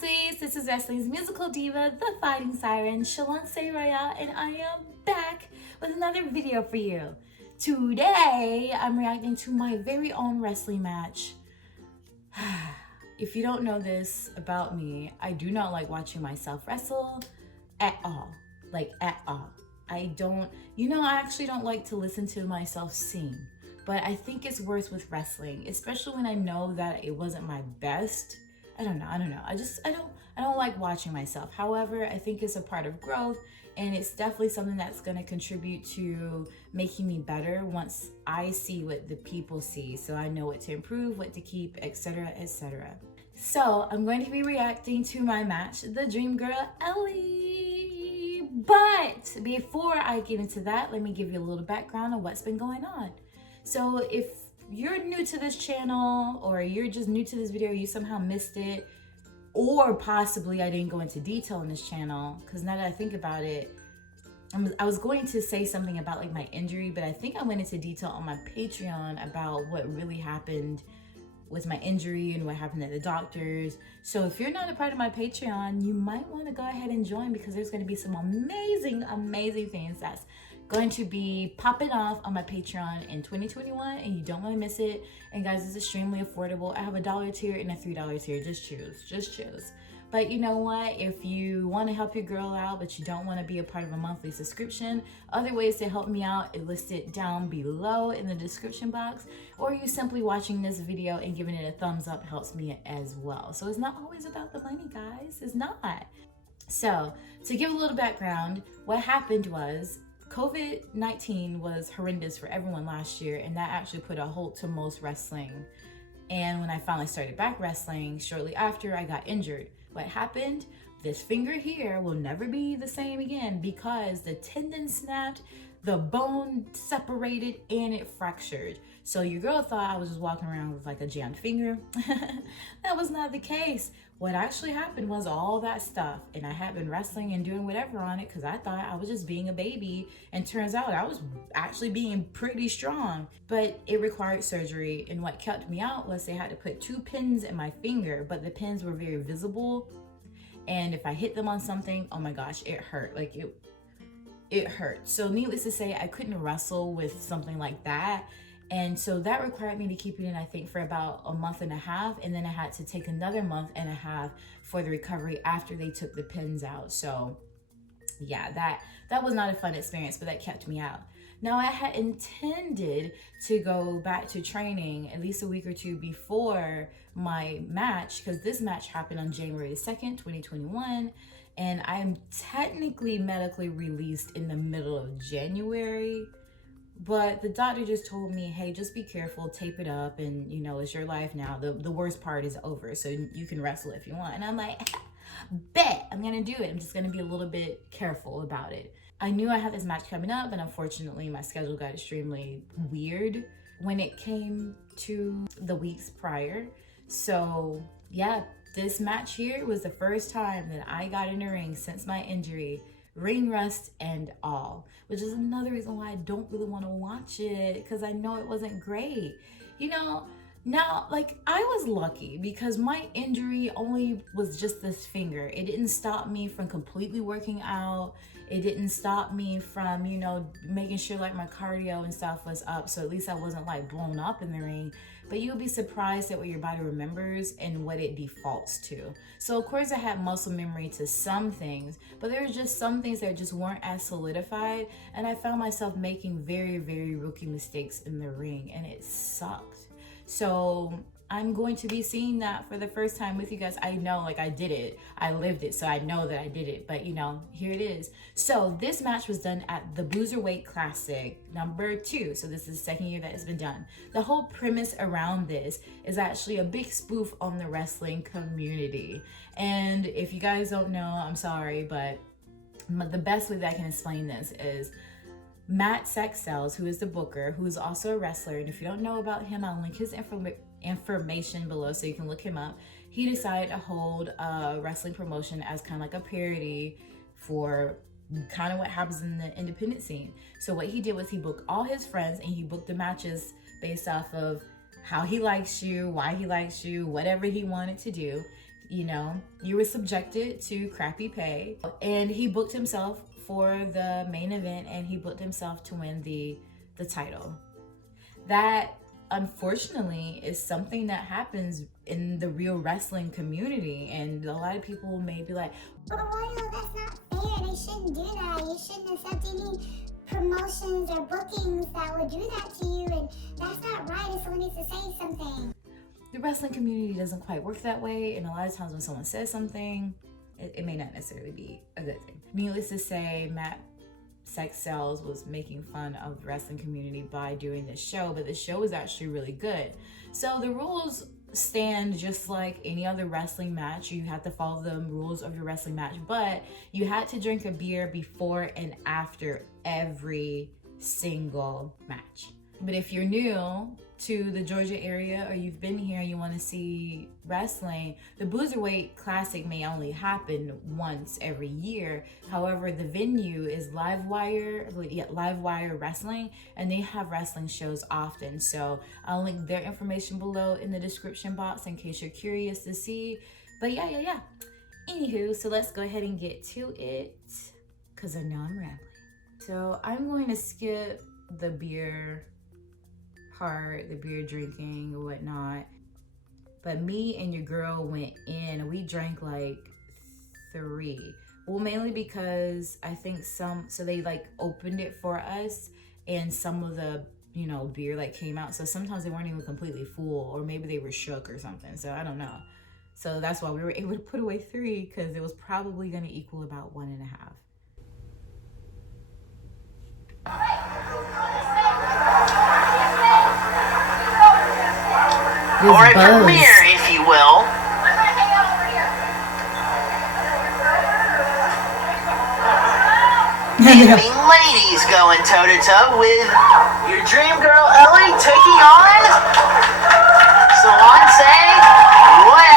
sweets, this is wrestling's musical diva, the Fighting Siren, Shaloncé, and I am back with another video for you. Today, I'm reacting to my very own wrestling match. If you don't know this about me, I do not like watching myself wrestle at all. Like, at all. I actually don't like to listen to myself sing. But I think it's worse with wrestling, especially when I know that it wasn't my best. I don't know. I don't like watching myself. However, I think it's a part of growth, and it's definitely something that's going to contribute to making me better once I see what the people see. So I know what to improve, what to keep, etc., etc. So I'm going to be reacting to my match, the Dream Girl Ellie. But before I get into that, let me give you a little background on what's been going on. So if you're new to this channel, or you're just new to this video, you somehow missed it, or possibly I didn't go into detail on this channel, because now that I think about it, I was going to say something about like my injury, but I think I went into detail on my Patreon about what really happened with my injury and what happened at the doctors. So if you're not a part of my Patreon, you might want to go ahead and join, because there's going to be some amazing things that's going to be popping off on my Patreon in 2021, and you don't want to miss it. And guys, it's extremely affordable. I have a $1 tier and a $3 tier. Just choose. But you know what? If you want to help your girl out, but you don't want to be a part of a monthly subscription, other ways to help me out are listed down below in the description box, or you simply watching this video and giving it a thumbs up helps me as well. So it's not always about the money, guys. It's not. So to give a little background, what happened was COVID-19 was horrendous for everyone last year, and that actually put a halt to most wrestling. And when I finally started back wrestling, shortly after, I got injured. What happened? This finger here will never be the same again, because the tendon snapped, the bone separated, and it fractured. So your girl thought I was just walking around with like a jammed finger. That was not the case. What actually happened was all that stuff, and I had been wrestling and doing whatever on it because I thought I was just being a baby, and turns out I was actually being pretty strong. But it required surgery, and what kept me out was they had to put 2 pins in my finger, but the pins were very visible, and if I hit them on something, oh my gosh, it hurt. Like it hurt. So needless to say, I couldn't wrestle with something like that. And so that required me to keep it in, I think, for about a month and a half. And then I had to take another month and a half for the recovery after they took the pins out. So yeah, that was not a fun experience, but that kept me out. Now, I had intended to go back to training at least a week or two before my match, because this match happened on January 2nd, 2021. And I'm technically medically released in the middle of January. But the doctor just told me, hey, just be careful, tape it up, and it's your life now. The worst part is over, so you can wrestle if you want. And I'm like, bet, I'm gonna do it. I'm just gonna be a little bit careful about it. I knew I had this match coming up, but unfortunately my schedule got extremely weird when it came to the weeks prior. So yeah, this match here was the first time that I got in the ring since my injury, ring rust and all, which is another reason why I don't really want to watch it, because I know it wasn't great. Now, like, I was lucky because my injury only was just this finger. It didn't stop me from completely working out. It didn't stop me from, making sure like my cardio and stuff was up, so at least I wasn't like blown up in the ring. But you'll be surprised at what your body remembers and what it defaults to. So of course I had muscle memory to some things, but there were just some things that just weren't as solidified, and I found myself making very rookie mistakes in the ring, and it sucked. So I'm going to be seeing that for the first time with you guys. I know, like, I did it. I lived it, so I know that I did it. But, here it is. So this match was done at the Boozerweight Classic #2. So this is the 2nd year that it's been done. The whole premise around this is actually a big spoof on the wrestling community. And if you guys don't know, I'm sorry, but the best way that I can explain this is Matt Sexcells, who is the booker, who is also a wrestler, and if you don't know about him, I'll link his information below so you can look him up. He decided to hold a wrestling promotion as kind of like a parody for kind of what happens in the independent scene. So what he did was he booked all his friends, and he booked the matches based off of how he likes you, why he likes you, whatever he wanted to do. you know, you were subjected to crappy pay. And he booked himself for the main event, and he booked himself to win the title. That, unfortunately, is something that happens in the real wrestling community, and a lot of people may be like, but Royal, that's not fair. They shouldn't do that. You shouldn't accept any promotions or bookings that would do that to you, and that's not right if someone needs to say something. The wrestling community doesn't quite work that way, and a lot of times when someone says something, it may not necessarily be a good thing. Needless to say, Matt Sex Sells was making fun of the wrestling community by doing this show, but the show was actually really good. So the rules stand just like any other wrestling match. You have to follow the rules of your wrestling match, but you had to drink a beer before and after every single match. But if you're new to the Georgia area, or you've been here and you want to see wrestling, the Boozerweight Classic may only happen once every year. However, the venue is Livewire Wrestling, and they have wrestling shows often. So I'll link their information below in the description box in case you're curious to see. But yeah. Anywho, so let's go ahead and get to it, because I know I'm rambling. So I'm going to skip the beer part, the beer drinking or whatnot, but me and your girl went in and we drank like 3. Well, mainly because I think so they like opened it for us, and some of the, you know, beer like came out, so sometimes they weren't even completely full, or maybe they were shook or something, so I don't know. So that's why we were able to put away 3, because it was probably going to equal about 1.5. Or a premiere, if you will. Evening ladies going toe-to-toe with your dream girl Ellie taking on Shaloncé. Wow!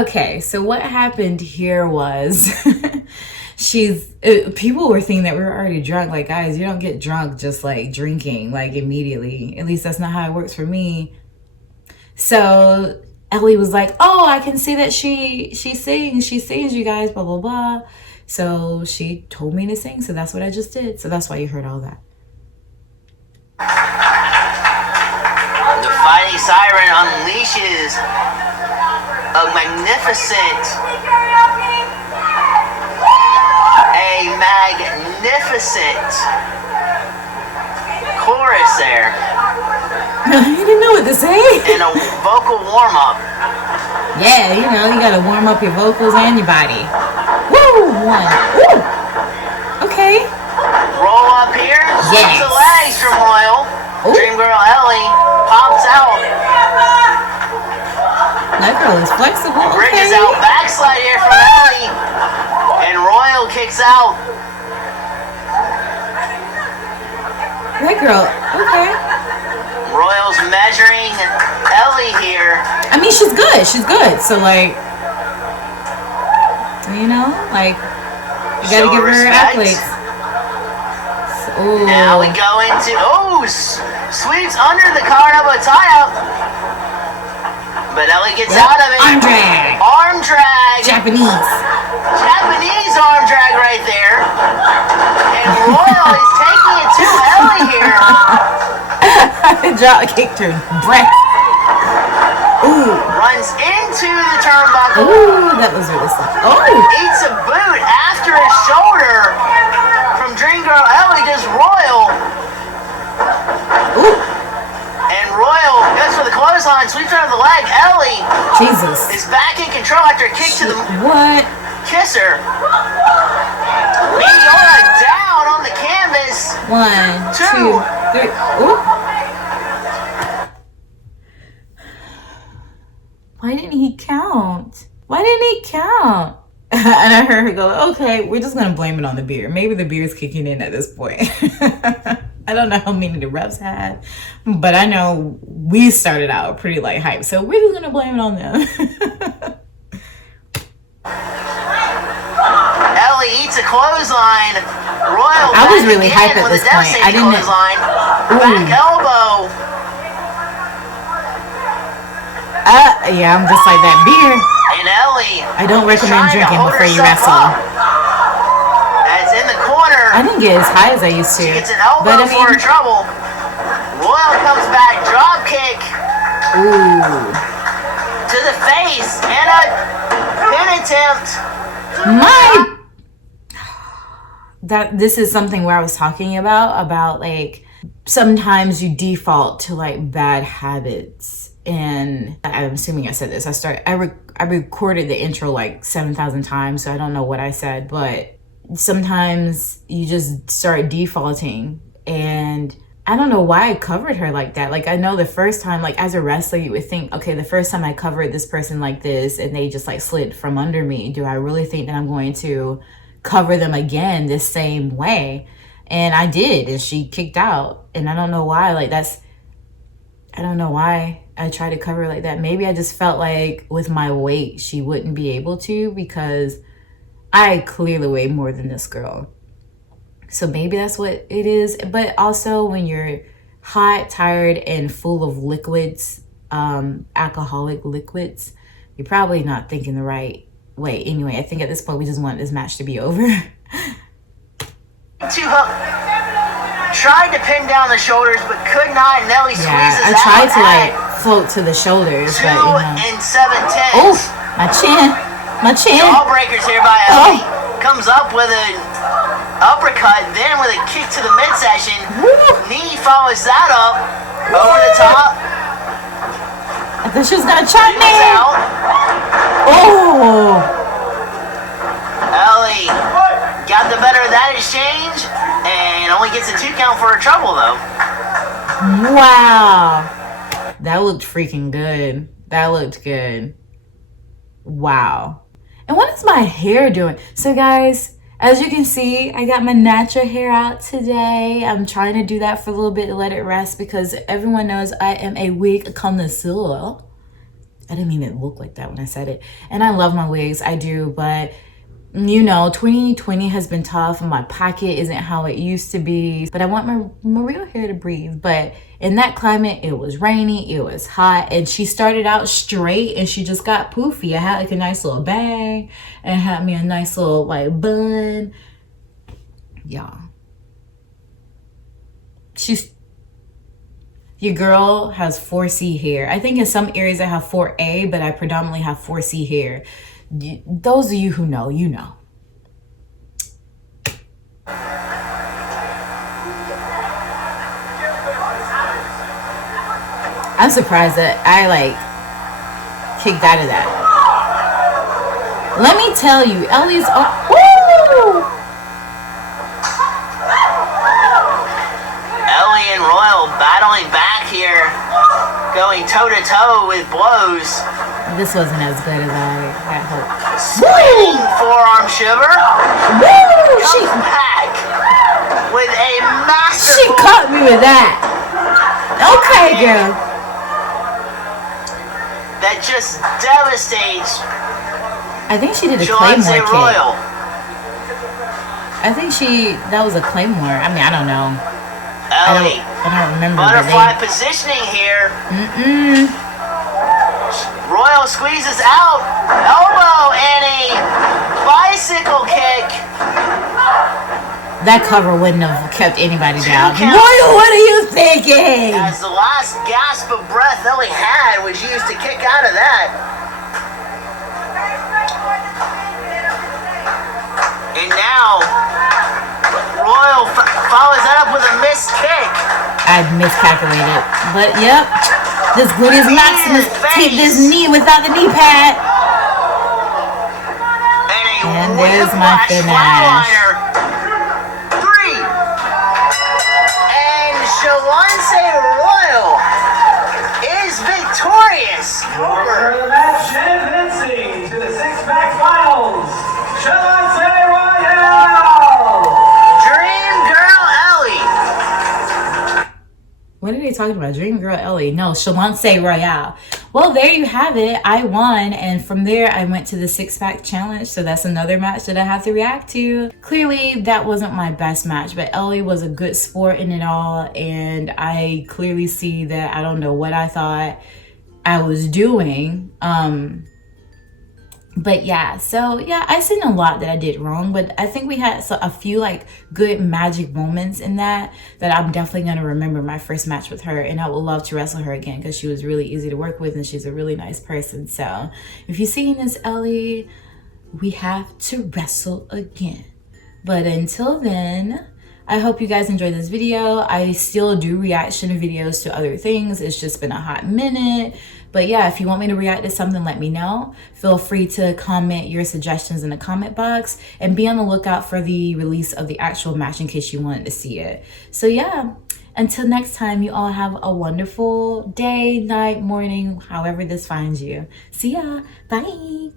Okay, so what happened here was people were thinking that we were already drunk. Like, guys, you don't get drunk just like drinking like immediately. At least that's not how it works for me. So Ellie was like, oh, I can see that she sings, you guys, blah blah blah. So she told me to sing, so that's what I just did. So that's why you heard all that. The Fighting Siren unleashes a magnificent chorus there. You didn't know what to say? And a vocal warm-up. Yeah, you know, you gotta warm up your vocals and your body. Woo! 1. Woo! Okay. Roll up here. Yes. The legs from Royal. Ooh. Dream Girl Ellie pops out. That girl is flexible. Bridges out, backslide here from Ellie. And Royal kicks out. That girl, okay. Royal's measuring Ellie here. I mean, she's good. So, like, you know, like, you gotta give her accolades. Now we go into, sweeps under the car elbow tie-up. But Ellie gets out of it. Arm drag. Japanese arm drag right there. And Royal is taking it to Ellie here. Drop kicked her breath. Ooh. Runs into the turnbuckle. Ooh, that was really slow. Oh. Eats a boot after his shoulder from Dream Girl Ellie, does Royal. Ooh. And Royal goes for the clothesline, sweeps under the leg. Ellie is back in control after a kick to the kisser. Meteora down on the canvas. 1, 2, 3. Ooh. Why didn't he count? And I heard her go, okay, we're just gonna blame it on the beer. Maybe the beer's kicking in at this point. I don't know how many the refs had, but I know we started out pretty like hype, so we're just gonna blame it on them. Ellie eats a clothesline Royal I was back really again hyped at with this a point. I devastating didn't. clothesline. Back elbow. Yeah, I'm just like that beer. And Ellie. I don't recommend trying to drinking hold before you herself wrestle. up. As in the corner. I didn't get as high as I used to. She gets an elbow but I for her mean, trouble. Royal comes back, drop kick ooh. to the face, and a pin attempt. This is something where I was talking about like sometimes you default to like bad habits, and I'm assuming I said this. I recorded the intro like 7,000 times, so I don't know what I said, but sometimes you just start defaulting, and I don't know why I covered her like that. Like, I know the first time, like as a wrestler, you would think, okay, the first time I covered this person like this and they just like slid from under me, do I really think that I'm going to cover them again the same way? And I did, and she kicked out. And I don't know why, like I don't know why I tried to cover her like that. Maybe I just felt like with my weight, she wouldn't be able to, because I clearly weigh more than this girl. So maybe that's what it is. But also when you're hot, tired, and full of liquids, alcoholic liquids, you're probably not thinking the right way. Anyway, I think at this point we just want this match to be over. Tried to pin down the shoulders, but could not. Nelly squeezes out. I tried to like float to the shoulders, but 2 and 7/10. Oh, my chin. Jawbreakers here by Ellie. Comes up with an uppercut, then with a kick to the midsection. Knee follows that up. Over the top. I thought she was gonna chop me. Out. Oh. Ellie got the better of that exchange and only gets a 2 count for her trouble, though. Wow. That looked freaking good. That looked good. Wow. And what is my hair doing? So guys, as you can see, I got my natural hair out today. I'm trying to do that for a little bit to let it rest, because everyone knows I am a wig connoisseur. I didn't mean it look like that when I said it. And I love my wigs, I do, but you know, 2020 has been tough and my pocket isn't how it used to be. But I want my real hair to breathe. But in that climate, it was rainy, it was hot, and she started out straight and she just got poofy. I had like a nice little bang and had me a nice little like bun. Y'all. Your girl has 4C hair. I think in some areas I have 4A, but I predominantly have 4C hair. Those of you who know, you know. I'm surprised that I like kicked out of that. Let me tell you, Ellie's woo! Ellie and Royal battling back here, going toe to toe with blows. This wasn't as good as I had hoped. Spinning forearm shiver. Woo! She back with a masterful. She caught me with that. Okay, girl. That just devastates. I think she did a Shaloncé Claymore Royal. kick. I think that was a Claymore. I mean, I don't know. Ellie. I don't remember. Butterfly positioning here. Royal squeezes out. Elbow and a bicycle kick. That cover wouldn't have kept anybody down. Royal, what are you thinking? As the last gasp of breath Ellie had was used to kick out of that. And now, Royal follows that up with a missed kick. I'd miscalculated. But, yep. This gluteus maximus. Take this knee without the knee pad. And there's my finish. 3. And Shaloncé Royal is victorious. Over the match advancing to the 6-pack finals, Shaloncé Royal! Dream Girl Ellie. What are they talking about? Dream Girl Ellie. No, Shaloncé Royale. well, there you have it. I won, and from there I went to the 6-pack challenge, so that's another match that I have to react to. Clearly that wasn't my best match, but Ellie was a good sport in it all, and I clearly see that I don't know what I thought I was doing. But yeah, so yeah, I seen a lot that I did wrong, but I think we had a few like good magic moments in that I'm definitely going to remember my first match with her, and I would love to wrestle her again because she was really easy to work with and she's a really nice person. So if you're seeing this, Ellie, we have to wrestle again. But until then, I hope you guys enjoyed this video. I still do reaction videos to other things. It's just been a hot minute. But yeah, if you want me to react to something, let me know. Feel free to comment your suggestions in the comment box, and be on the lookout for the release of the actual match in case you wanted to see it. So yeah, until next time, you all have a wonderful day, night, morning, however this finds you. See ya. Bye.